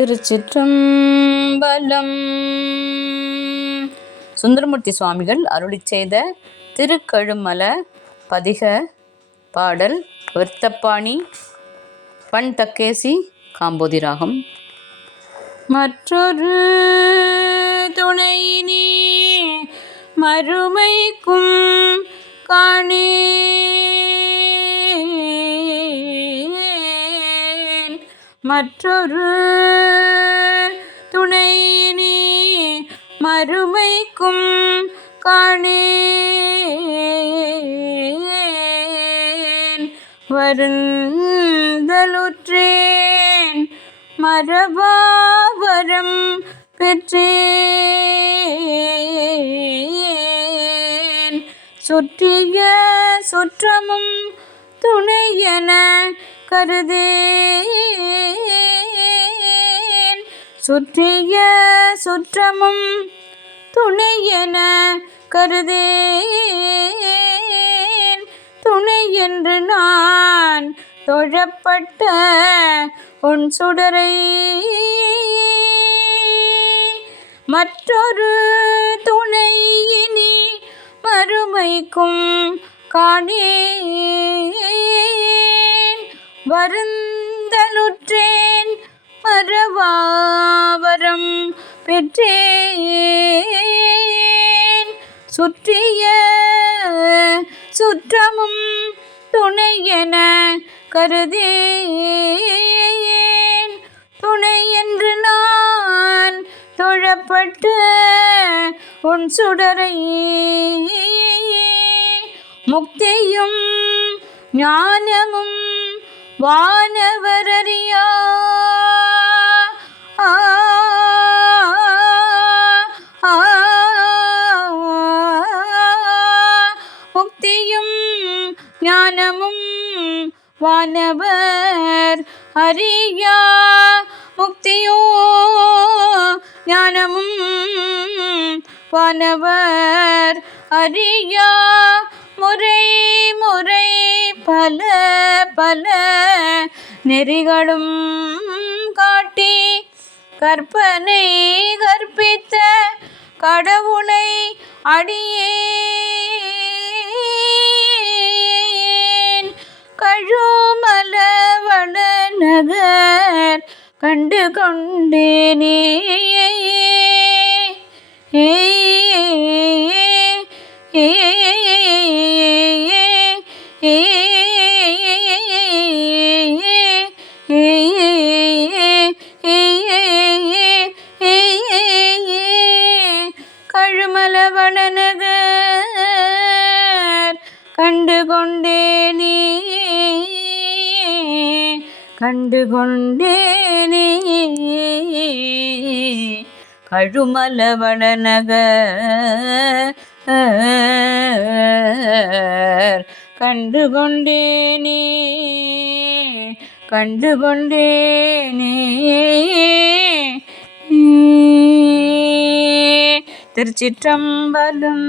திருச்சிற்றம்பலம். சுந்தரமூர்த்தி சுவாமிகள் அருளி செய்த திருக்கழுமல பதிக பாடல் விருத்தப்பாணி பண் தக்கேசி காம்போதி ராகம். மற்றொரு துணையினி மறுமைக்கும் காணே. மற்றொரு துணை நீ மறுமைக்கும் காணே. வருந்தலுற்றேன் மரபாவரம் பெற்றேன். சுற்றிய சுற்றமும் துணை என கருதேன். சுற்றிய சுற்றமும் துணை என கருதேன். துணை என்று நான் தொழப்பட்ட உன் சுடரை மற்றொரு துணை இனி மறுமைக்கும் காணே வருந்தலுற்றேன் மரவாவரம் பெற்றேன். சுற்றிய சுற்றமும் துணை என கருதேன். துணை என்று நான் தொழப்பட்டு உன் சுடரை முக்தியும் ஞானமும் வானவரறியா முக்தியும் ஞானமும் வானவர் அறியா முக்தியோ ஞானமும் வானவர் அறியா முறை பல பல நெறிகளும் காட்டி கற்பனை கற்பித்த கடவுளை அடியே கழுமலவள நகர் கண்டு கொண்டேனே. ஏ கழுமலவனநகர் கண்டு கொண்டே நீ. கண்டு கொண்டே கொண்டேனே கழுமலவனநகர் கண்டு கொண்டே நீ. கண்டு கொண்டே நீ. திருச்சிற்றம்பலம்.